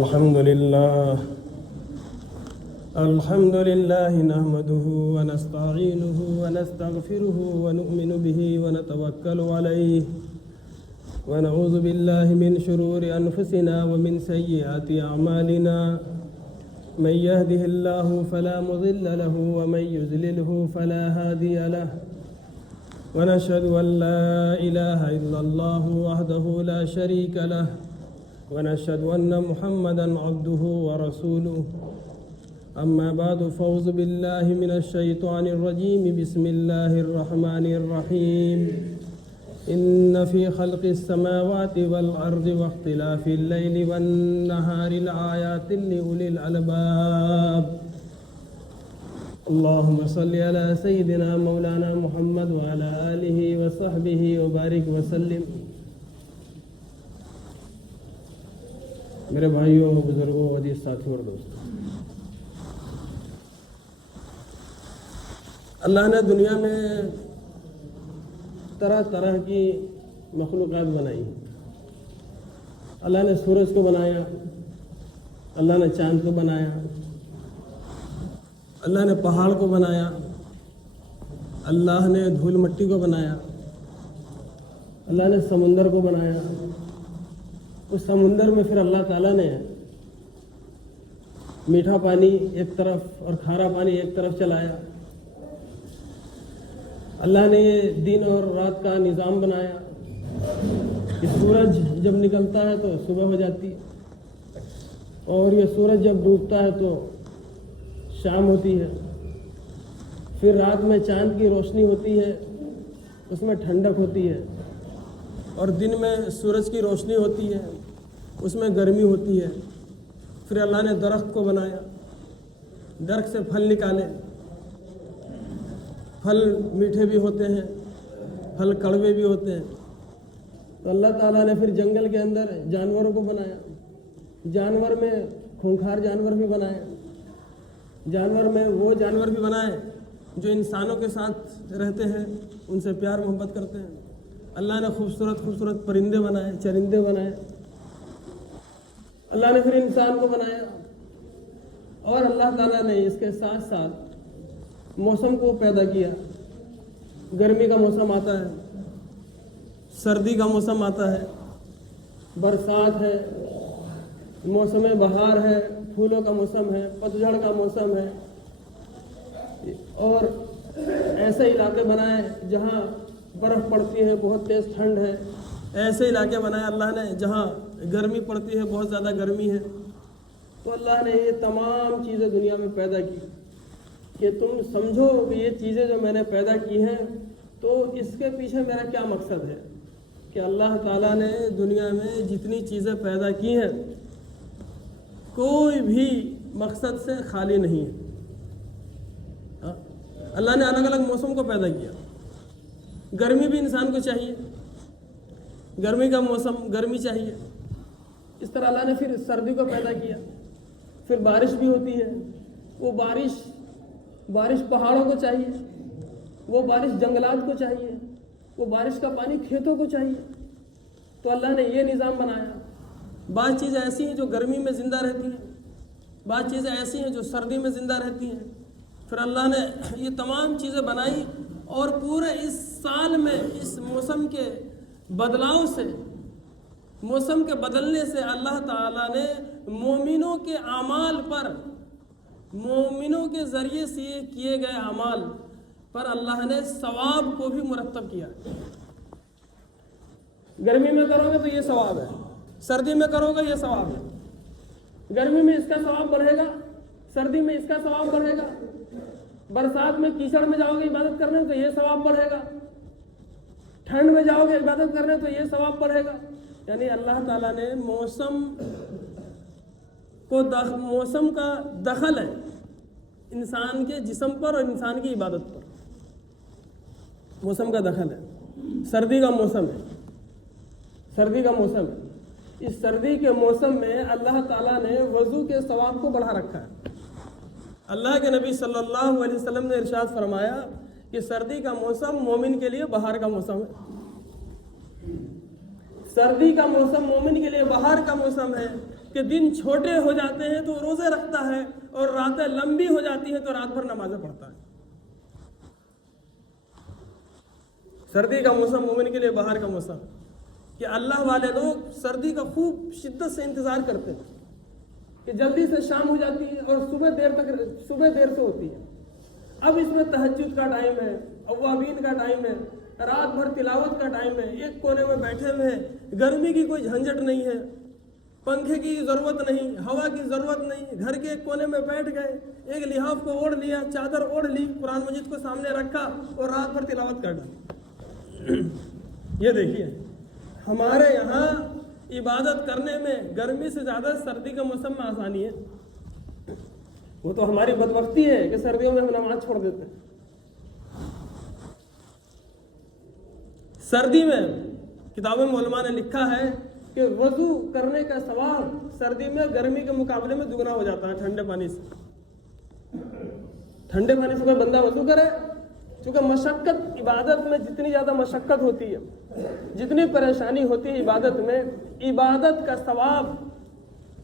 الحمد لله نحمده ونستعينه ونستغفره ونؤمن به ونتوكل عليه ونعوذ بالله من شرور أنفسنا ومن سيئات أعمالنا من يهده الله فلا مضل له ومن يضلله فلا هادي له ونشهد أن لا إله إلا الله وحده لا شريك له ونشهد أن محمدًا عبده ورسوله أما بعد فأعوذ بالله من الشيطان الرجيم بسم الله الرحمن الرحيم إن في خلق السماوات والأرض واختلاف الليل والنهار لآيات لأولي الألباب اللهم صل على سيدنا مولانا محمد وعلى آله وصحبه وبارك وسلم۔ میرے بھائیوں، بزرگوں، عزیز ساتھیوں اور دوستوں، اللہ نے دنیا میں طرح طرح کی مخلوقات بنائی۔ اللہ نے سورج کو بنایا، اللہ نے چاند کو بنایا، اللہ نے پہاڑ کو بنایا، اللہ نے دھول مٹی کو بنایا، اللہ نے سمندر کو بنایا۔ اس سمندر میں پھر اللہ تعالیٰ نے میٹھا پانی ایک طرف اور کھارا پانی ایک طرف چلایا۔ اللہ نے یہ دن اور رات کا نظام بنایا کہ سورج جب نکلتا ہے تو صبح ہو جاتی ہے، اور یہ سورج جب ڈوبتا ہے تو شام ہوتی ہے۔ پھر رات میں چاند کی روشنی ہوتی ہے، اس میں ٹھنڈک ہوتی ہے، اور دن میں سورج کی روشنی ہوتی ہے، اس میں گرمی ہوتی ہے۔ پھر اللہ نے درخت کو بنایا، درخت سے پھل نکالے، پھل میٹھے بھی ہوتے ہیں، پھل کڑوے بھی ہوتے ہیں۔ تو اللہ تعالیٰ نے پھر جنگل کے اندر جانوروں کو بنایا، جانور میں خونخوار جانور بھی بنائے، جانور میں وہ جانور بھی بنائے جو انسانوں کے ساتھ رہتے ہیں، ان سے پیار محبت کرتے ہیں۔ اللہ نے خوبصورت خوبصورت پرندے بنائے، چرندے بنائے۔ اللہ نے پھر انسان کو بنایا، اور اللہ تعالیٰ نے اس کے ساتھ ساتھ موسم کو پیدا کیا۔ گرمی کا موسم آتا ہے، سردی کا موسم آتا ہے، برسات ہے، موسم بہار ہے، پھولوں کا موسم ہے، پتجھڑ کا موسم ہے، اور ایسے علاقے بنائے جہاں برف پڑتی ہے، بہت تیز ٹھنڈ ہے۔ ایسے علاقے بنائے اللہ نے جہاں گرمی پڑتی ہے، بہت زیادہ گرمی ہے۔ تو اللہ نے یہ تمام چیزیں دنیا میں پیدا کی کہ تم سمجھو کہ یہ چیزیں جو میں نے پیدا کی ہیں تو اس کے پیچھے میرا کیا مقصد ہے، کہ اللہ تعالیٰ نے دنیا میں جتنی چیزیں پیدا کی ہیں کوئی بھی مقصد سے خالی نہیں ہے۔ اللہ نے الگ الگ موسم کو پیدا کیا۔ گرمی بھی انسان کو چاہیے، گرمی کا موسم گرمی چاہیے۔ اس طرح اللہ نے پھر سردی کو پیدا کیا، پھر بارش بھی ہوتی ہے۔ وہ بارش پہاڑوں کو چاہیے، وہ بارش جنگلات کو چاہیے، وہ بارش کا پانی کھیتوں کو چاہیے۔ تو اللہ نے یہ نظام بنایا۔ بعض چیزیں ایسی ہیں جو گرمی میں زندہ رہتی ہیں، بعض چیزیں ایسی ہیں جو سردی میں زندہ رہتی ہیں۔ پھر اللہ نے یہ تمام چیزیں بنائی، اور پورے اس سال میں اس موسم کے بدلاؤ سے، موسم کے بدلنے سے اللہ تعالیٰ نے مومنوں کے اعمال پر، مومنوں کے ذریعے سے کیے گئے اعمال پر اللہ نے ثواب کو بھی مرتب کیا۔ گرمی میں کرو گے تو یہ ثواب ہے، سردی میں کرو گے یہ ثواب ہے۔ گرمی میں اس کا ثواب بڑھے گا، سردی میں اس کا ثواب بڑھے گا۔ برسات میں کیچڑ میں جاؤ گے عبادت کرنے تو یہ ثواب بڑھے گا، ٹھنڈ میں جاؤ گے عبادت کرنے تو یہ ثواب بڑھے گا۔ یعنی اللہ تعالیٰ نے موسم کا دخل ہے انسان کے جسم پر اور انسان کی عبادت پر۔ موسم کا دخل ہے۔ سردی کا موسم ہے، سردی کا موسم ہے۔ اس سردی کے موسم میں اللہ تعالیٰ نے وضو کے ثواب کو بڑھا رکھا ہے۔ اللہ کے نبی صلی اللہ علیہ وسلم نے ارشاد فرمایا کہ سردی کا موسم مومن کے لیے بہار کا موسم ہے۔ سردی کا موسم مومن کے لیے بہار کا موسم ہے، کہ دن چھوٹے ہو جاتے ہیں تو روزے رکھتا ہے اور راتیں لمبی ہو جاتی ہیں تو رات بھر نمازیں پڑھتا ہے۔ سردی کا موسم مومن کے لیے باہر کا موسم، کہ اللہ والے لوگ سردی کا خوب شدت سے انتظار کرتے ہیں کہ جلدی سے شام ہو جاتی ہے اور صبح دیر سے ہوتی ہے۔ اب اس میں تہجد کا ٹائم ہے، اوابین کا ٹائم ہے، رات بھر تلاوت کا ٹائم ہے، ایک کونے میں بیٹھے ہوئے ہیں، گرمی کی کوئی جھنجھٹ نہیں ہے، پنکھے کی ضرورت نہیں، ہوا کی ضرورت نہیں، گھر کے ایک کونے میں بیٹھ گئے، ایک لحاف کو اوڑھ لیا، چادر اوڑھ لی، قرآن مجید کو سامنے رکھا اور رات بھر تلاوت کر ڈالی۔ یہ دیکھیے ہمارے یہاں عبادت کرنے میں گرمی سے زیادہ سردی کے موسم میں آسانی ہے۔ وہ تو ہماری بدبختی ہے کہ سردیوں میں ہم نماز چھوڑ دیتے ہیں۔ سردی میں کتابوں میں علماء نے لکھا ہے کہ وضو کرنے کا ثواب سردی میں گرمی کے مقابلے میں دگنا ہو جاتا ہے ٹھنڈے پانی سے۔ ٹھنڈے پانی سے کوئی بندہ وضو کرے، چونکہ مشقت عبادت میں جتنی زیادہ مشقت ہوتی ہے، جتنی پریشانی ہوتی ہے عبادت میں، عبادت کا ثواب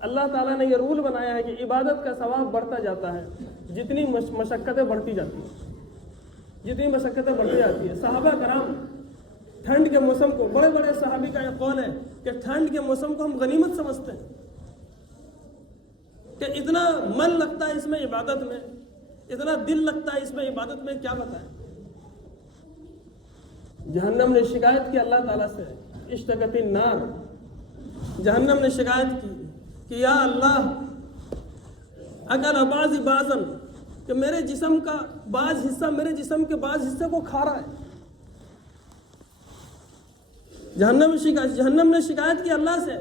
اللہ تعالیٰ نے یہ رول بنایا ہے کہ عبادت کا ثواب بڑھتا جاتا ہے جتنی مشقتیں بڑھتی جاتی ہیں، جتنی مشقتیں بڑھتی جاتی ہیں۔ صحابہ کرام ٹھنڈ کے موسم کو، بڑے بڑے صحابی کا یہ قول ہے کہ ٹھنڈ کے موسم کو ہم غنیمت سمجھتے ہیں کہ اتنا من لگتا ہے اس میں عبادت میں، اتنا دل لگتا ہے اس میں عبادت میں، کیا بتائیں۔ جہنم نے شکایت کی اللہ تعالیٰ سے، اشتکت النار، جہنم نے شکایت کی کہ یا اللہ اگر بعض بعضن، کہ میرے جسم کا بعض حصہ میرے جسم کے بعض حصے کو کھا رہا ہے۔ جہنم نے شکایت کی اللہ سے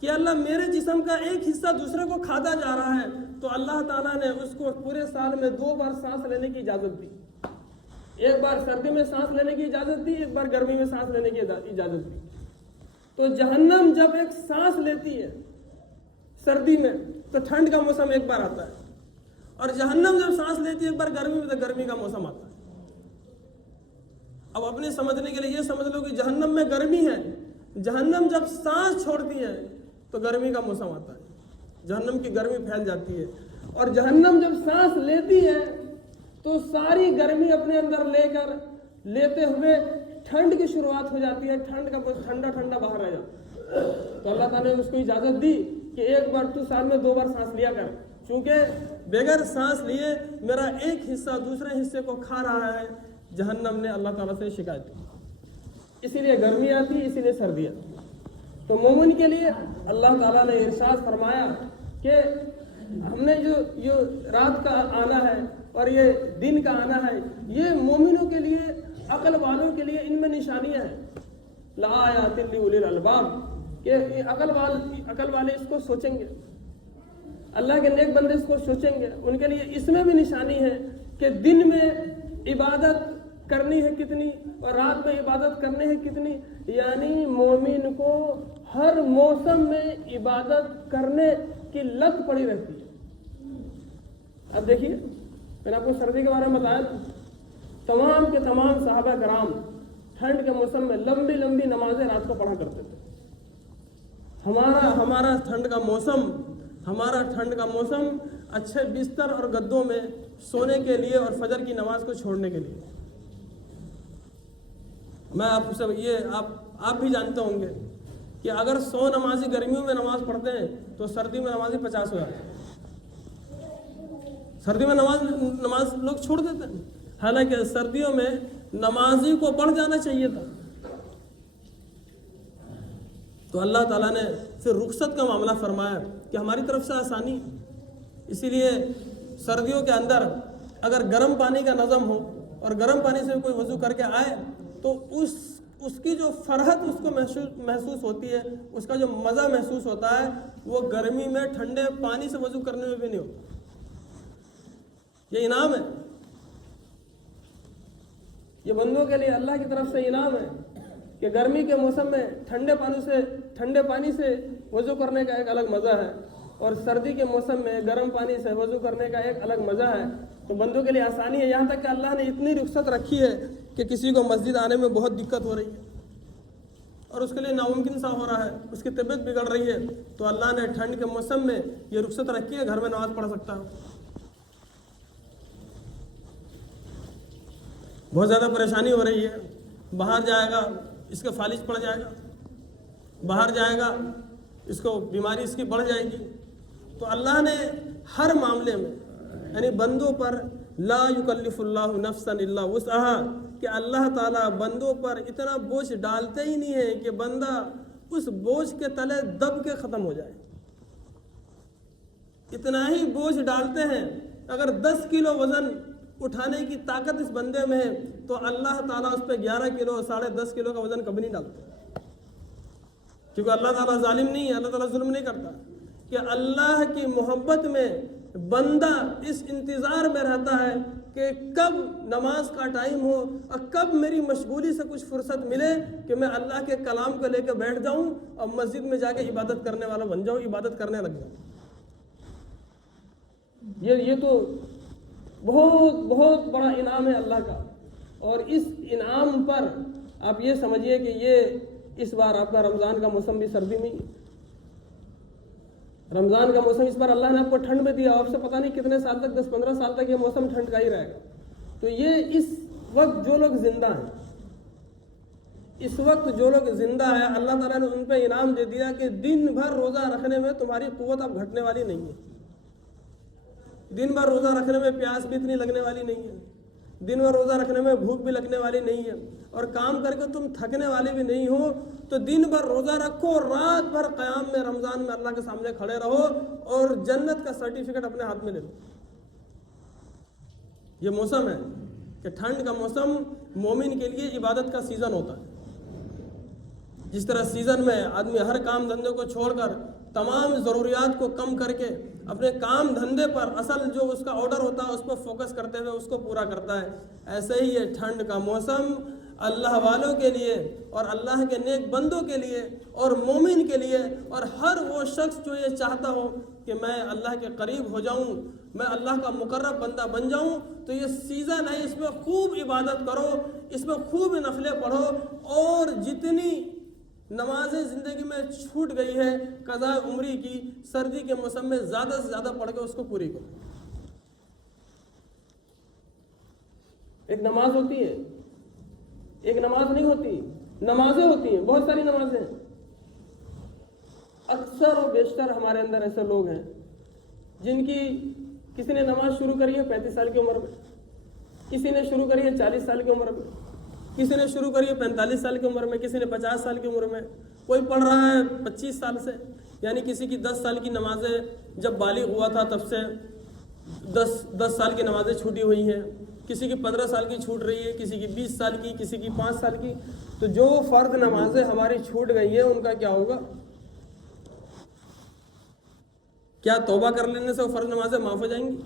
کہ اللہ میرے جسم کا ایک حصہ دوسرے کو کھاتا جا رہا ہے، تو اللہ تعالیٰ نے اس کو پورے سال میں 2 بار سانس لینے کی اجازت دی۔ ایک بار سردی میں سانس لینے کی اجازت دی، ایک بار گرمی میں سانس لینے کی اجازت دی۔ تو جہنم جب ایک سانس لیتی ہے سردی میں تو ٹھنڈ کا موسم ایک بار آتا ہے، اور جہنم جب سانس لیتی ہے ایک بار گرمی میں تو گرمی کا موسم آتا ہے۔ اب اپنے سمجھنے کے لیے یہ سمجھ لو کہ جہنم میں گرمی ہے، جہنم جب سانس چھوڑتی ہے تو گرمی کا موسم آتا ہے، جہنم کی گرمی پھیل جاتی ہے، اور جہنم جب سانس لیتی ہے تو ساری گرمی اپنے اندر لیتے ہوئے ٹھنڈ کی شروعات ہو جاتی ہے، ٹھنڈ کا ٹھنڈا باہر آ جاتا ہے۔ تو اللہ تعالیٰ نے اس کو اجازت دی کہ ایک بار تو سال میں 2 بار سانس لیا کر، چونکہ بغیر سانس لیے میرا ایک حصہ دوسرے حصے کو کھا رہا ہے۔ جہنم نے اللہ تعالیٰ سے شکایت کی، اسی لیے گرمی آتی ہے، اسی لیے سردی آتی ہے۔ تو مومن کے لیے اللہ تعالیٰ نے ارشاد فرمایا کہ ہم نے جو رات کا آنا ہے اور یہ دن کا آنا ہے، یہ مومنوں کے لیے، عقل والوں کے لیے ان میں نشانیاں ہیں۔ لآیات لأولی الألباب، کہ عقل والے اس کو سوچیں گے، اللہ کے نیک بندے اس کو سوچیں گے، ان کے لیے اس میں بھی نشانی ہے کہ دن میں عبادت کرنی ہے کتنی اور رات میں عبادت کرنی ہے کتنی، یعنی مومن کو ہر موسم میں عبادت کرنے کی لت پڑی رہتی ہے۔ اب دیکھیے میں نے آپ کو سردی کے بارے میں بتایا، تمام کے تمام صحابہ کرام ٹھنڈ کے موسم میں لمبی لمبی نمازیں رات کو پڑھا کرتے تھے۔ ہمارا ٹھنڈ کا موسم اچھے بستر اور گدوں میں سونے کے لیے اور فجر کی نماز کو چھوڑنے کے لیے۔ میں آپ بھی جانتے ہوں گے کہ اگر 100 نمازی گرمیوں میں نماز پڑھتے ہیں تو سردی میں نمازی 50 ہو جاتے ہیں۔ سردی میں نماز لوگ چھوڑ دیتے ہیں، حالانکہ سردیوں میں نمازی کو بڑھ جانا چاہیے تھا۔ تو اللہ تعالیٰ نے پھر رخصت کا معاملہ فرمایا کہ ہماری طرف سے آسانی، اسی لیے سردیوں کے اندر اگر گرم پانی کا نظم ہو اور گرم پانی سے کوئی وضو کر کے آئے تو اس کی جو فرحت اس کو محسوس ہوتی ہے، اس کا جو مزہ محسوس ہوتا ہے، وہ گرمی میں ٹھنڈے پانی سے وضو کرنے میں بھی نہیں ہوتا۔ یہ انعام ہے، یہ بندوں کے لیے اللہ کی طرف سے انعام ہے کہ گرمی کے موسم میں ٹھنڈے پانی سے وضو کرنے کا ایک الگ مزہ ہے، اور سردی کے موسم میں گرم پانی سے وضو کرنے کا ایک الگ مزہ ہے۔ تو بندوں کے لیے آسانی ہے، یہاں تک کہ اللہ نے اتنی رخصت رکھی ہے کہ کسی کو مسجد آنے میں بہت دقت ہو رہی ہے اور اس کے لیے ناممکن سا ہو رہا ہے، اس کی طبیعت بگڑ رہی ہے، تو اللہ نے ٹھنڈ کے موسم میں یہ رخصت رکھی ہے، گھر میں نماز پڑھ سکتا ہے۔ بہت زیادہ پریشانی ہو رہی ہے، باہر جائے گا اس کا فالج پڑ جائے گا، باہر جائے گا اس کو بیماری اس کی بڑھ جائے گی، تو اللہ نے ہر معاملے میں یعنی بندوں پر لا یکلف اللہ نفسا الا وسعها کہ اللہ تعالیٰ بندوں پر اتنا بوجھ ڈالتے ہی نہیں ہے کہ بندہ اس بوجھ کے تلے دب کے ختم ہو جائے، اتنا ہی بوجھ ڈالتے ہیں۔ اگر 10 کلو وزن اٹھانے کی طاقت اس بندے میں ہے تو اللہ تعالیٰ اس پہ 11 کلو 10.5 کلو کا وزن کبھی نہیں ڈالتا، کیونکہ اللہ تعالیٰ ظالم نہیں ہے، اللہ تعالیٰ ظلم نہیں کرتا۔ کہ اللہ کی محبت میں بندہ اس انتظار میں رہتا ہے کہ کب نماز کا ٹائم ہو اور کب میری مشغولی سے کچھ فرصت ملے کہ میں اللہ کے کلام کو لے کے بیٹھ جاؤں اور مسجد میں جا کے عبادت کرنے والا بن جاؤں، عبادت کرنے لگ جاؤں۔ یہ تو بہت بہت بڑا انعام ہے اللہ کا، اور اس انعام پر آپ یہ سمجھیے کہ یہ اس بار آپ کا رمضان کا موسم بھی سردی میں، رمضان کا موسم اس بار اللہ نے آپ کو ٹھنڈ میں دیا، آپ سے پتہ نہیں کتنے سال تک 10-15 سال تک یہ موسم ٹھنڈ کا ہی رہے گا۔ تو یہ اس وقت جو لوگ زندہ ہیں، اس وقت جو لوگ زندہ ہیں، اللہ تعالیٰ نے ان پہ انعام دے دیا کہ دن بھر روزہ رکھنے میں تمہاری قوت اب گھٹنے والی نہیں ہے، دن بھر روزہ رکھنے میں پیاس بھی اتنی لگنے والی نہیں ہے، دن بھر روزہ رکھنے میں بھوک بھی لگنے والی نہیں ہے، اور کام کر کے تم تھکنے والے بھی نہیں ہو، تو دن بھر روزہ رکھو، رات بھر قیام میں رمضان میں اللہ کے سامنے کھڑے رہو اور جنت کا سرٹیفکیٹ اپنے ہاتھ میں لے لو۔ یہ موسم ہے کہ ٹھنڈ کا موسم مومن کے لیے عبادت کا سیزن ہوتا ہے۔ جس طرح سیزن میں آدمی ہر کام دھندے کو چھوڑ کر تمام ضروریات کو کم کر کے اپنے کام دھندے پر اصل جو اس کا آرڈر ہوتا ہے اس پر فوکس کرتے ہوئے اس کو پورا کرتا ہے، ایسے ہی یہ ٹھنڈ کا موسم اللہ والوں کے لیے اور اللہ کے نیک بندوں کے لیے اور مومن کے لیے، اور ہر وہ شخص جو یہ چاہتا ہو کہ میں اللہ کے قریب ہو جاؤں، میں اللہ کا مقرب بندہ بن جاؤں، تو یہ سیزن ہے، اس میں خوب عبادت کرو، اس میں خوب نفلیں پڑھو، اور جتنی نمازیں زندگی میں چھوٹ گئی ہے قضاء عمری کی، سردی کے موسم میں زیادہ سے زیادہ پڑھ کے اس کو پوری کرو۔ ایک نماز ہوتی ہے، ایک نماز نہیں ہوتی، نمازیں ہوتی ہیں، بہت ساری نمازیں ہیں۔ اکثر و بیشتر ہمارے اندر ایسے لوگ ہیں جن کی کسی نے نماز شروع کری ہے 35 سال کی عمر میں، کسی نے شروع کری ہے 40 سال کی عمر میں، کسی نے شروع کری ہے 45 سال کی عمر میں، کسی نے 50 سال کی عمر میں، کوئی پڑھ رہا ہے 25 سال سے، یعنی کسی کی 10 سال کی نمازیں جب بالغ ہوا تھا تب سے 10 سال کی نمازیں چھوٹی ہوئی ہیں، کسی کی 15 سال کی چھوٹ رہی ہے، کسی کی 20 سال کی، کسی کی 5 سال کی۔ تو جو فرض نمازیں ہماری چھوٹ گئی ہیں ان کا کیا ہوگا؟ کیا توبہ کر لینے سے وہ فرض نمازیں معاف ہو جائیں گی؟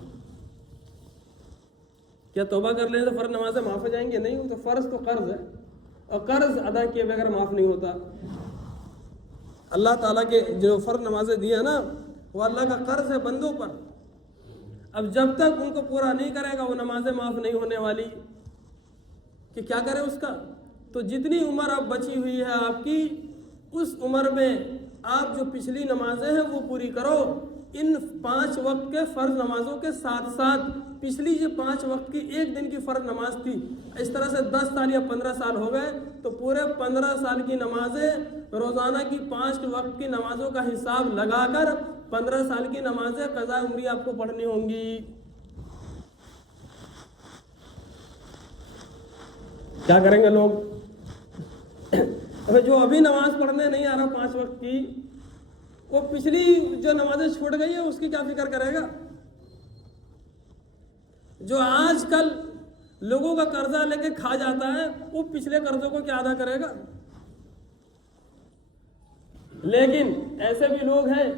کیا توبہ کر لینے سے فرض نمازیں معاف ہو جائیں گے؟ نہیں، تو فرض تو قرض ہے، اور قرض ادا کیے بغیر معاف نہیں ہوتا۔ اللہ تعالیٰ کے جو فرض نمازیں دی ہیں نا، وہ اللہ کا قرض ہے بندوں پر۔ اب جب تک ان کو پورا نہیں کرے گا وہ نمازیں معاف نہیں ہونے والی، کہ کیا کرے اس کا؟ تو جتنی عمر اب بچی ہوئی ہے آپ کی، اس عمر میں آپ جو پچھلی نمازیں ہیں وہ پوری کرو، ان 5 وقت کے فرض نمازوں کے ساتھ ساتھ پچھلی جو 5 وقت کی ایک دن کی فرض نماز تھی، اس طرح سے 10 سال یا 15 سال ہو گئے، تو پورے 15 سال کی نمازیں روزانہ کی 5 وقت کی نمازوں کا حساب لگا کر 15 سال کی نمازیں قضاء عمری آپ کو پڑھنی ہوں گی۔ کیا کریں گے لوگ؟ جو ابھی نماز پڑھنے نہیں آ رہا 5 وقت کی، وہ پچھلی جو نمازیں چھوٹ گئی ہے اس کی کیا فکر کرے گا؟ جو آج کل لوگوں کا قرضہ لے کے کھا جاتا ہے وہ پچھلے قرضوں کو کیا ادا کرے گا؟ لیکن ایسے بھی لوگ ہیں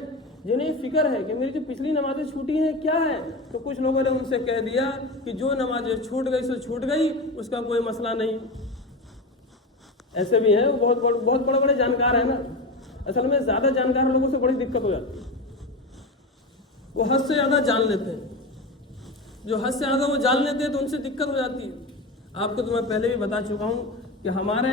جنہیں فکر ہے کہ میری جو پچھلی نمازیں چھوٹی ہیں کیا ہے، تو کچھ لوگوں نے ان سے کہہ دیا کہ جو نمازیں چھوٹ گئی سو چھوٹ گئی، اس کا کوئی مسئلہ نہیں۔ ایسے بھی ہیں، وہ بہت بڑے بڑے جانکار ہیں نا۔ اصل میں زیادہ جانکار لوگوں سے بڑی دقت ہو جاتی ہے، وہ حد سے زیادہ جان لیتے ہیں، جو حد سے زیادہ وہ جان لیتے ہیں تو ان سے دقت ہو جاتی ہے۔ آپ کو تو میں پہلے بھی بتا چکا ہوں کہ ہمارے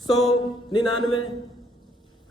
100, 99,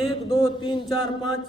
1, 2, 3, 4, 5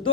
2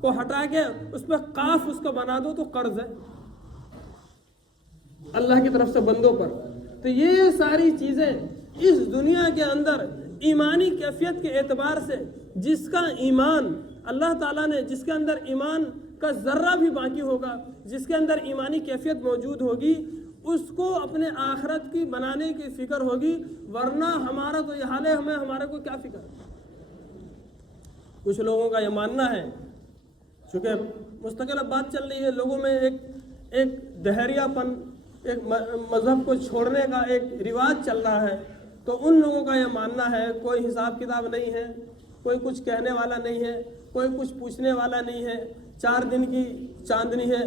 کو ہٹا کے اس پہ قاف اس کو بنا دو تو قرض ہے اللہ کی طرف سے بندوں پر۔ تو یہ ساری چیزیں اس دنیا کے اندر ایمانی کیفیت کے اعتبار سے جس کا ایمان اللہ تعالیٰ نے، جس کے اندر ایمان کا ذرہ بھی باقی ہوگا، جس کے اندر ایمانی کیفیت موجود ہوگی، اس کو اپنے آخرت کی بنانے کی فکر ہوگی، ورنہ ہمارا تو یہ حال ہے، ہمارے کو کیا فکر ہے۔ کچھ لوگوں کا یہ ماننا ہے، چونکہ مستقل اب بات چل رہی ہے، لوگوں میں ایک دہریہ پن، ایک مذہب کو چھوڑنے کا ایک رواج چل رہا ہے، تو ان لوگوں کا یہ ماننا ہے کوئی حساب کتاب نہیں ہے، کوئی کچھ کہنے والا نہیں ہے، کوئی کچھ پوچھنے والا نہیں ہے، 4 دن کی چاندنی ہے،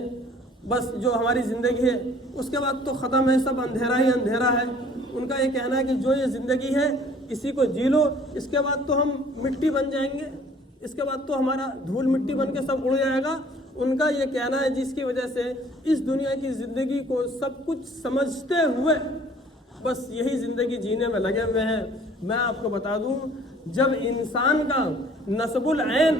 بس جو ہماری زندگی ہے اس کے بعد تو ختم ہے، سب اندھیرا ہی اندھیرا ہے۔ ان کا یہ کہنا ہے کہ جو یہ زندگی ہے اسی کو جی لو، اس کے بعد تو ہم مٹی بن جائیں گے، اس کے بعد تو ہمارا دھول مٹی بن کے سب اڑ جائے گا۔ ان کا یہ کہنا ہے جس کی وجہ سے اس دنیا کی زندگی کو سب کچھ سمجھتے ہوئے بس یہی زندگی جینے میں لگے ہوئے ہیں۔ میں آپ کو بتا دوں، جب انسان کا نصب العین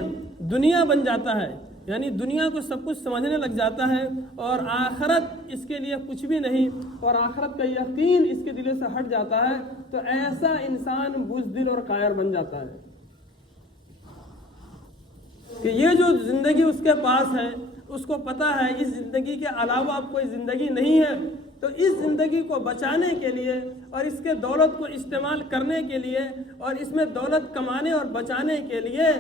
دنیا بن جاتا ہے، یعنی دنیا کو سب کچھ سمجھنے لگ جاتا ہے اور آخرت اس کے لیے کچھ بھی نہیں، اور آخرت کا یقین اس کے دل سے ہٹ جاتا ہے، تو ایسا انسان بزدل اور قائر بن جاتا ہے کہ یہ جو زندگی اس کے پاس ہے، اس کو پتا ہے اس زندگی کے علاوہ اب کوئی زندگی نہیں ہے، تو اس زندگی کو بچانے کے لیے اور اس کے دولت کو استعمال کرنے کے لیے اور اس میں دولت کمانے اور بچانے کے لیے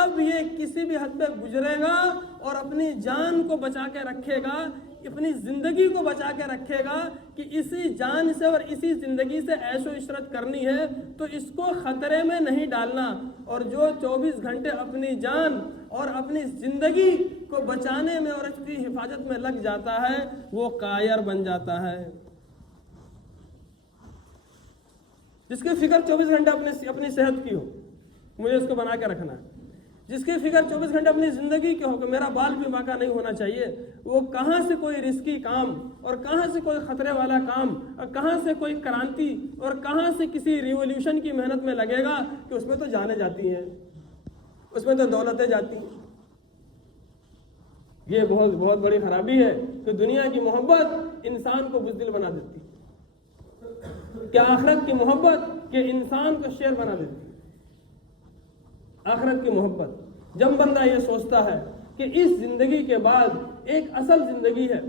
اب یہ کسی بھی حد پہ گزرے گا اور اپنی جان کو بچا کے رکھے گا، اپنی زندگی کو بچا کے رکھے گا کہ اسی جان سے اور اسی زندگی سے عیش و عشرت کرنی ہے، تو اس کو خطرے میں نہیں ڈالنا۔ اور جو 24 گھنٹے اپنی جان اور اپنی زندگی کو بچانے میں اور اس کی حفاظت میں لگ جاتا ہے وہ قائر بن جاتا ہے۔ جس کی فکر 24 گھنٹے اپنی صحت کی ہو، مجھے اس کو بنا کے رکھنا ہے، جس کی فکر 24 گھنٹے اپنی زندگی کے ہو کہ میرا بال بھی باقا نہیں ہونا چاہیے، وہ کہاں سے کوئی رسکی کام اور کہاں سے کوئی خطرے والا کام اور کہاں سے کوئی کرانتی اور کہاں سے کسی ریولیوشن کی محنت میں لگے گا کہ اس میں تو جانیں جاتی ہیں، اس میں تو دولتیں جاتی ہیں۔ یہ بہت بہت بڑی خرابی ہے کہ دنیا کی محبت انسان کو بزدل بنا دیتی ہے، کہ آخرت کی محبت کہ انسان کو شیر بنا دیتی ہے۔ آخرت کی محبت جب بندہ یہ سوچتا ہے کہ اس زندگی کے بعد ایک اصل زندگی ہے،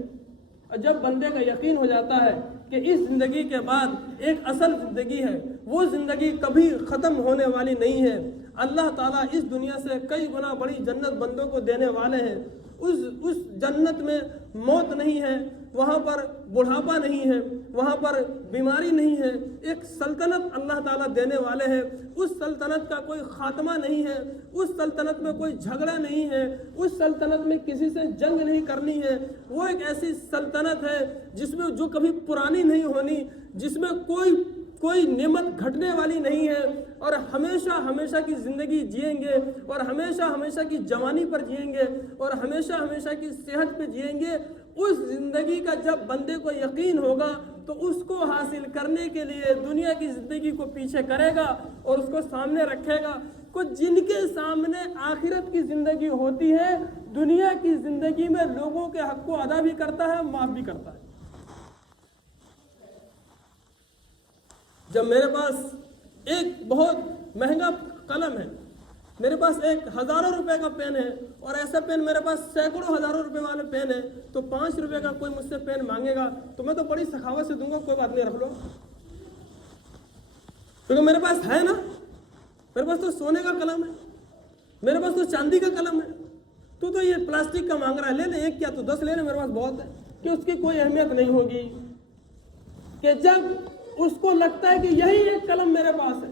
اور جب بندے کا یقین ہو جاتا ہے کہ اس زندگی کے بعد ایک اصل زندگی ہے، وہ زندگی کبھی ختم ہونے والی نہیں ہے، اللہ تعالیٰ اس دنیا سے کئی گنا بڑی جنت بندوں کو دینے والے ہیں، اس جنت میں موت نہیں ہے، وہاں پر بڑھاپا نہیں ہے، وہاں پر بیماری نہیں ہے، ایک سلطنت اللہ تعالیٰ دینے والے ہیں، اس سلطنت کا کوئی خاتمہ نہیں ہے، اس سلطنت میں کوئی جھگڑا نہیں ہے، اس سلطنت میں کسی سے جنگ نہیں کرنی ہے، وہ ایک ایسی سلطنت ہے جس میں جو کبھی پرانی نہیں ہونی، جس میں کوئی نعمت گھٹنے والی نہیں ہے، اور ہمیشہ ہمیشہ کی زندگی جئیں گے اور ہمیشہ ہمیشہ کی جوانی پر جئیں گے اور ہمیشہ ہمیشہ کی صحت پہ جئیں گے۔ اس زندگی کا جب بندے کو یقین ہوگا تو اس کو حاصل کرنے کے لیے دنیا کی زندگی کو پیچھے کرے گا اور اس کو سامنے رکھے گا۔ جن کے سامنے آخرت کی زندگی ہوتی ہے، دنیا کی زندگی میں لوگوں کے حق کو ادا بھی کرتا ہے، معاف بھی کرتا ہے۔ جب میرے پاس ایک بہت مہنگا قلم ہے، میرے پاس ایک ہزاروں روپے کا پین ہے، اور ایسا پین میرے پاس سینکڑوں ہزاروں روپے والے پین ہے، تو 5 روپے کا کوئی مجھ سے پین مانگے گا تو میں تو بڑی سخاوت سے دوں گا، کوئی بات نہیں رکھ لو، کیونکہ میرے پاس ہے نا، میرے پاس تو سونے کا قلم ہے، میرے پاس تو چاندی کا قلم ہے، تو یہ پلاسٹک کا مانگ رہا ہے، لے لے، ایک کیا تو 10 لے لے، میرے پاس بہت ہے، کہ اس کی کوئی اہمیت نہیں ہوگی۔ کہ جب اس کو لگتا ہے کہ یہی ایک قلم میرے پاس ہے،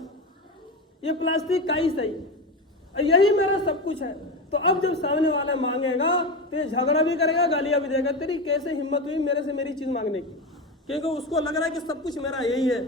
یہ پلاسٹک کا ہی صحیح، یہی میرا سب کچھ ہے، تو اب جب سامنے والا مانگے گا تو یہ جھگڑا بھی کرے گا، گالیاں بھی دے گا، تیری کیسے ہمت ہوئی میرے سے میری چیز مانگنے کی، کیونکہ اس کو لگ رہا ہے کہ سب کچھ میرا یہی ہے۔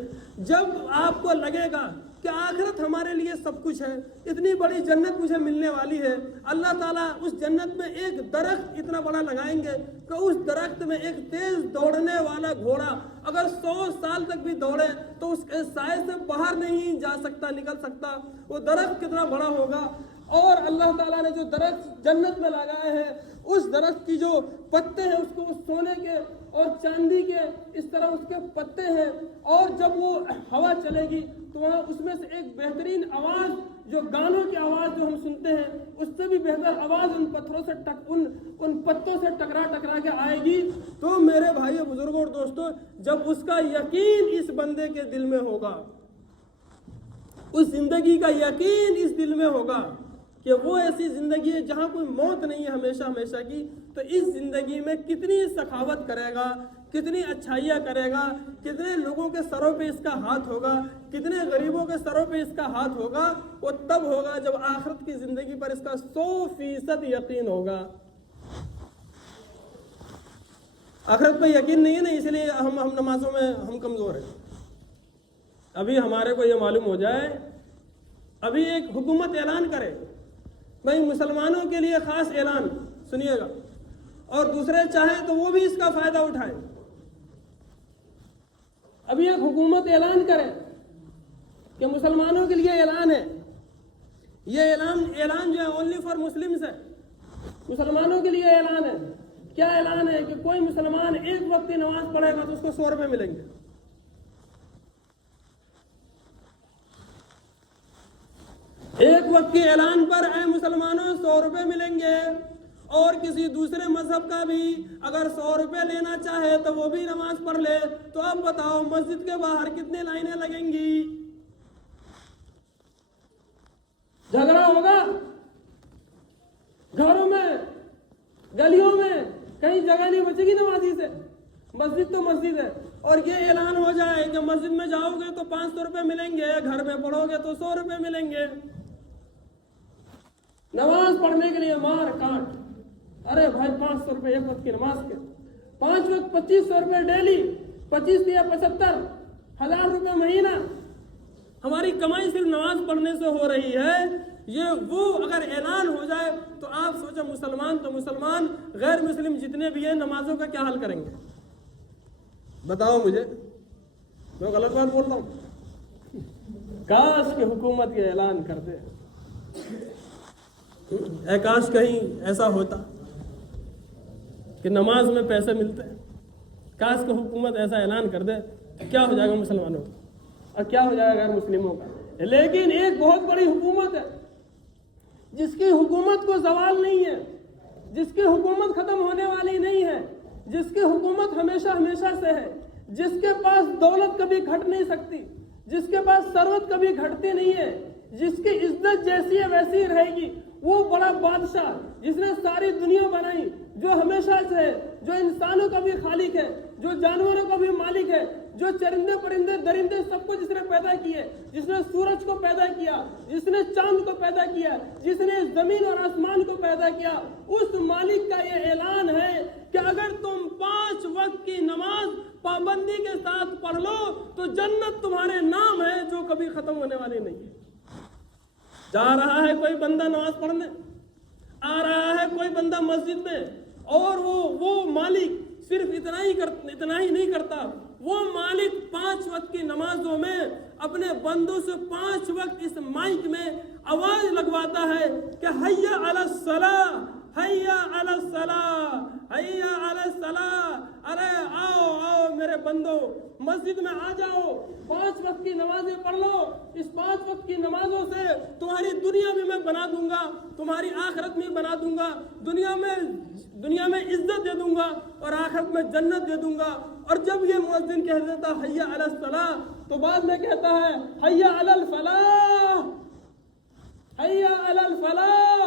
جب آپ کو لگے گا کہ آخرت ہمارے لیے سب کچھ ہے، اتنی بڑی جنت مجھے ملنے والی ہے، اللہ تعالیٰ اس جنت میں ایک درخت اتنا بڑا لگائیں گے کہ اس درخت میں ایک تیز دوڑنے والا گھوڑا اگر 100 سال تک بھی دوڑے تو اس کے سائے سے باہر نہیں جا سکتا، نکل سکتا، وہ درخت کتنا بڑا ہوگا۔ اور اللہ تعالیٰ نے جو درخت جنت میں لگائے ہیں اس درخت کی جو پتے ہیں اس کو سونے کے اور چاندی کے اس طرح اس کے پتے ہیں، اور جب وہ ہوا چلے گی تو وہاں اس میں سے ایک بہترین آواز، جو گانوں کی آواز جو ہم سنتے ہیں اس سے بھی بہتر آواز ان پتھروں سے ان پتوں سے ٹکرا کے آئے گی۔ تو میرے بھائیو بزرگوں اور دوستوں، جب اس کا یقین اس بندے کے دل میں ہوگا، اس زندگی کا یقین اس دل میں ہوگا کہ وہ ایسی زندگی ہے جہاں کوئی موت نہیں ہے ہمیشہ ہمیشہ کی، تو اس زندگی میں کتنی سخاوت کرے گا، کتنی اچھائیاں کرے گا، کتنے لوگوں کے سروں پہ اس کا ہاتھ ہوگا، کتنے غریبوں کے سروں پہ اس کا ہاتھ ہوگا، وہ تب ہوگا جب آخرت کی زندگی پر اس کا 100% یقین ہوگا۔ آخرت پہ یقین نہیں ہے نا، اس لیے ہم نمازوں میں ہم کمزور ہیں۔ ابھی ہمارے کو یہ معلوم ہو جائے، ابھی ایک حکومت اعلان کرے بھائی مسلمانوں کے لیے خاص اعلان، سنیے گا، اور دوسرے چاہیں تو وہ بھی اس کا فائدہ اٹھائیں۔ ابھی ایک حکومت اعلان کرے کہ مسلمانوں کے لیے اعلان ہے، یہ اعلان جو ہے اونلی فار مسلمز ہے، مسلمانوں کے لیے اعلان ہے۔ کیا اعلان ہے؟ کہ کوئی مسلمان ایک وقت کی نماز پڑھے گا تو اس کو 100 روپے ملیں گے۔ ایک وقت کے اعلان پر اے مسلمانوں 100 روپے ملیں گے، اور کسی دوسرے مذہب کا بھی اگر 100 روپے لینا چاہے تو وہ بھی نماز پڑھ لے۔ تو اب بتاؤ مسجد کے باہر کتنی لائنیں لگیں گی؟ جھگڑا ہوگا گھروں میں، گلیوں میں، کہیں جگہ نہیں بچے گی نمازی سے۔ مسجد تو مسجد ہے، اور یہ اعلان ہو جائے کہ مسجد میں جاؤ گے تو 500 روپے ملیں گے، گھر میں پڑھو گے تو 100 روپے ملیں گے۔ نماز پڑھنے کے لیے مار کاٹ، ارے بھائی 500 روپے ایک وقت کی نماز کے، 5 وقت 2500 روپے ڈیلی، 25 یا 75 1000 روپے مہینہ ہماری کمائی صرف نماز پڑھنے سے ہو رہی ہے۔ یہ وہ اگر اعلان ہو جائے تو آپ سوچیں، مسلمان تو مسلمان، غیر مسلم جتنے بھی ہیں نمازوں کا کیا حل کریں گے؟ بتاؤ مجھے، میں غلط بات بول رہا ہوں؟ کاش کہ حکومت یہ اعلان کر دے، اے کاش کہیں ایسا ہوتا کہ نماز میں پیسے ملتے ہیں۔ کاش کہ حکومت ایسا اعلان کر دے، کیا ہو جائے گا مسلمانوں کا اور کیا ہو جائے گا غیر مسلموں کا۔ لیکن ایک بہت بڑی حکومت ہے جس کی حکومت کو زوال نہیں ہے، جس کی حکومت ختم ہونے والی نہیں ہے، جس کی حکومت ہمیشہ ہمیشہ سے ہے، جس کے پاس دولت کبھی گھٹ نہیں سکتی، جس کے پاس ثروت کبھی گھٹتی نہیں ہے، جس کی عزت جیسی ہے ویسی رہے گی، وہ بڑا بادشاہ جس نے ساری دنیا بنائی، جو ہمیشہ سے ہے، جو انسانوں کا بھی خالق ہے، جو جانوروں کا بھی مالک ہے، جو چرندے پرندے درندے سب کو جس نے پیدا کیے، جس نے سورج کو پیدا کیا، جس نے چاند کو پیدا کیا، جس نے زمین اور آسمان کو پیدا کیا، اس مالک کا یہ اعلان ہے کہ اگر تم 5 وقت کی نماز پابندی کے ساتھ پڑھ لو تو جنت تمہارے نام ہے، جو کبھی ختم ہونے والی نہیں ہے۔ جا رہا ہے کوئی بندہ نماز پڑھنے، آ رہا ہے کوئی بندہ مسجد میں، اور وہ مالک صرف اتنا ہی نہیں کرتا، وہ مالک 5 وقت کی نمازوں میں اپنے بندوں سے 5 وقت اس مائک میں آواز لگواتا ہے کہ حیا علی الصلاۃ، حیا علی الصلاۃ، حیا علی الصلاۃ، ارے آؤ میرے بندو مسجد میں آ جاؤ، 5 وقت کی نمازیں پڑھ لو، اس 5 وقت کی نمازوں سے تمہاری دنیا بھی میں بنا دوں گا، تمہاری آخرت بھی بنا دوں گا، دنیا میں عزت دے دوں گا اور آخرت میں جنت دے دوں گا۔ اور جب یہ مؤذن کہہ دیتا حیا علی الصلاۃ تو بعد میں کہتا ہے حیا علی الفلاح، حیا علی الفلاح،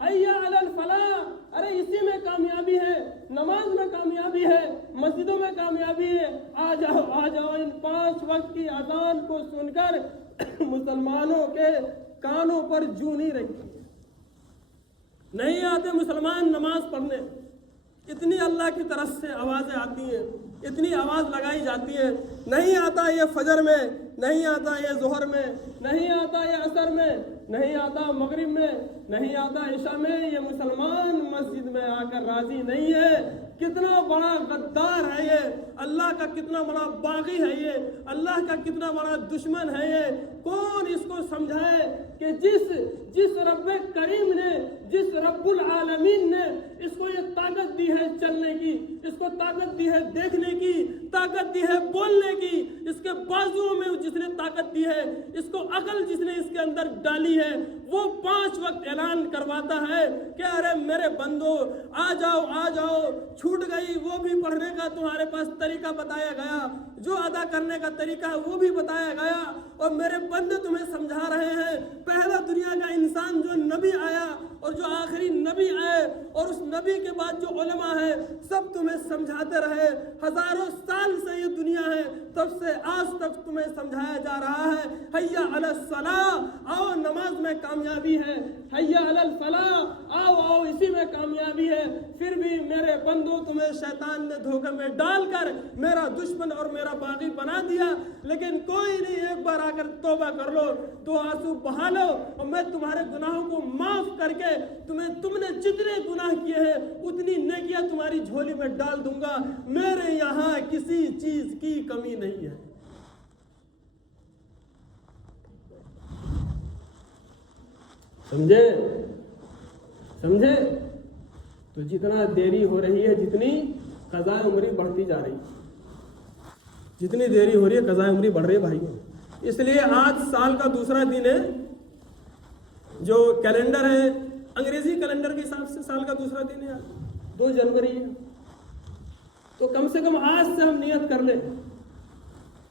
حیا علی الفلاح۔ ارے اسی میں کامیابی ہے، نماز میں کامیابی ہے، مسجدوں میں کامیابی ہے۔ آ جاؤ ان 5 وقت کی اذان کو سن کر مسلمانوں کے کانوں پر جوں نہیں رہی، نہیں آتے مسلمان نماز پڑھنے، اتنی اللہ کی طرف سے آوازیں آتی ہیں، اتنی آواز لگائی جاتی ہے، نہیں آتا یہ فجر میں، نہیں آتا یہ ظہر میں، نہیں آتا یہ عصر میں، نہیں آتا مغرب میں، نہیں آتا عشاء میں، یہ مسلمان مسجد میں آ کر راضی نہیں ہے۔ کتنا بڑا غدار ہے یہ، اللہ کا کتنا بڑا باغی ہے یہ، اللہ کا کتنا بڑا دشمن ہے یہ۔ کون اس کو سمجھائے کہ کہ جس رب کریم نے، جس رب العالمین نے اس کو یہ طاقت دی ہے چلنے کی، اس کو طاقت دی ہے دیکھنے کی، طاقت دی ہے بولنے کی، اس کے بازوؤں میں جس نے طاقت دی ہے، اس کو عقل جس نے اس کے اندر ڈالی ہے، وہ 5 وقت اعلان کرواتا ہے کہ ارے میرے بندو آ جاؤ، چھوٹ گئی وہ بھی پڑھنے کا تمہارے پاس طریقہ بتایا گیا، جو ادا کرنے کا طریقہ ہے وہ بھی بتایا گیا، اور میرے بندے تمہیں سمجھا رہے ہیں۔ پہلا دنیا کا انسان جو نبی آیا اور جو آخری نبی آئے اور اس نبی کے بعد جو علماء ہے سب تمہیں سمجھاتے رہے، ہزاروں سال سے یہ دنیا ہے تب سے آج تک تمہیں سمجھایا جا رہا ہے، حیا علی الصلاۃ، آؤ نماز میں کامیابی ہے، حیا علی الفلاح، آؤ اسی میں کامیابی ہے، پھر بھی میرے بندو تمہیں شیطان نے دھوکے میں ڈال کر میرا دشمن اور میرا باغی بنا دیا، لیکن کوئی نہیں، ایک بار آ کر توبہ کر لو، 2 آنسو بہا لو، اور میں تمہارے گناہوں کو معاف کر کے تم نے جتنے گناہ کیے ہیں اتنی نیکیاں تمہاری جھولی میں ڈال دوں گا، میرے یہاں کسی چیز کی کمی نہیں ہے۔ سمجھے؟ تو جتنا دیری ہو رہی ہے، جتنی قضاء عمری بڑھتی جا رہی ہے، جتنی دیری ہو رہی ہے قضاء عمری بڑھ رہی ہے بھائیوں۔ اس لیے آج سال کا دوسرا دن ہے، جو کیلنڈر ہے انگریزی کیلنڈر کے حساب سے سال کا دوسرا دن ہے، 2 جنوری ہے، تو کم سے کم آج سے ہم نیت کر لیں۔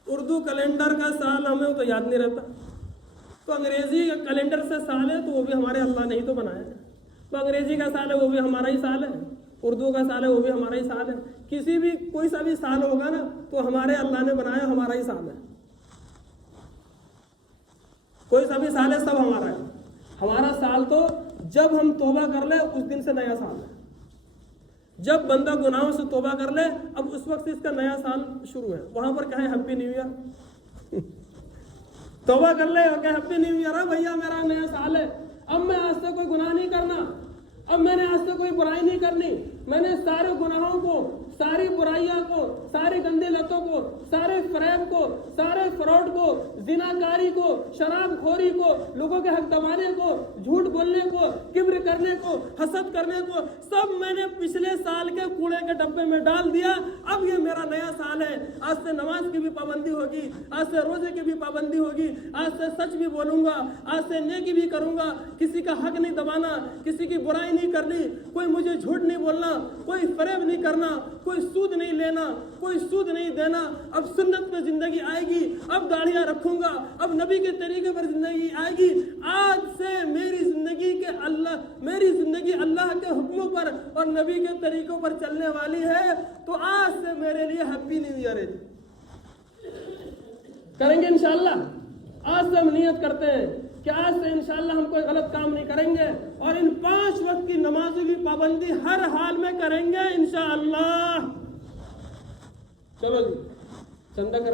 اردو کیلنڈر کا سال ہمیں تو یاد نہیں رہتا، تو انگریزی کیلنڈر سے سال ہے تو وہ بھی ہمارے اللہ نے ہی تو بنایا ہے، تو انگریزی کا سال ہے وہ بھی ہمارا ہی سال ہے، اردو کا سال ہے وہ بھی ہمارا ہی سال ہے، کسی بھی کوئی سا بھی سال ہوگا نا تو ہمارے اللہ نے بنایا، ہمارا ہی سال ہے، کوئی سا بھی سال ہے سب ہمارا ہے۔ ہمارا سال تو جب ہم توبہ کر لیں اس دن سے نیا سال ہے، جب بندہ گناہوں سے توبہ کر لے اب اس وقت سے اس کا نیا سال شروع ہے، وہاں پر کہیں ہیپی نیو ایئر، توبہ کر لے اور کہ ہیپی نیو ایئر ہے بھیا میرا نیا سال ہے، اب میں آج سے کوئی گناہ نہیں کرنا، اب میں نے آج سے کوئی برائی نہیں کرنی، میں نے سارے گناہوں کو، ساری برائیاں کو، ساری گندی لتوں کو، سارے فریب کو، سارے فراڈ کو، زناکاری کو، شراب خوری کو، لوگوں کے حق دبانے کو، جھوٹ بولنے کو، کبر کرنے کو، حسد کرنے کو، سب میں نے پچھلے سال کے کوڑے کے ڈبے میں ڈال دیا، اب یہ میرا نیا سال ہے، آج سے نماز کی بھی پابندی ہوگی، آج سے روزے کی بھی پابندی ہوگی، آج سے سچ بھی بولوں گا، آج سے نیکی بھی کروں گا، کسی کا حق نہیں دبانا، کسی کی برائی نہیں کرنی، کوئی مجھے جھوٹ نہیں بولنا، کوئی فریب نہیں کرنا، کوئی سود نہیں لینا، کوئی سود نہیں دینا، اب سنت پہ زندگی آئے گی، اب داڑھیاں رکھوں گا، اب نبی کے طریقے پر زندگی آئے گی، آج سے میری زندگی اللہ کے حکموں پر اور نبی کے طریقوں پر چلنے والی ہے، تو آج سے میرے لیے ہیپی نیو ایئر ہے، کریں گے انشاءاللہ۔ آج سے ہم نیت کرتے ہیں کہ آج سے انشاءاللہ ہم کوئی غلط کام نہیں کریں گے، اور ان 5 وقت کی نمازوں کی پابندی ہر حال میں کریں گے انشاءاللہ۔ چلو جی چندہ کر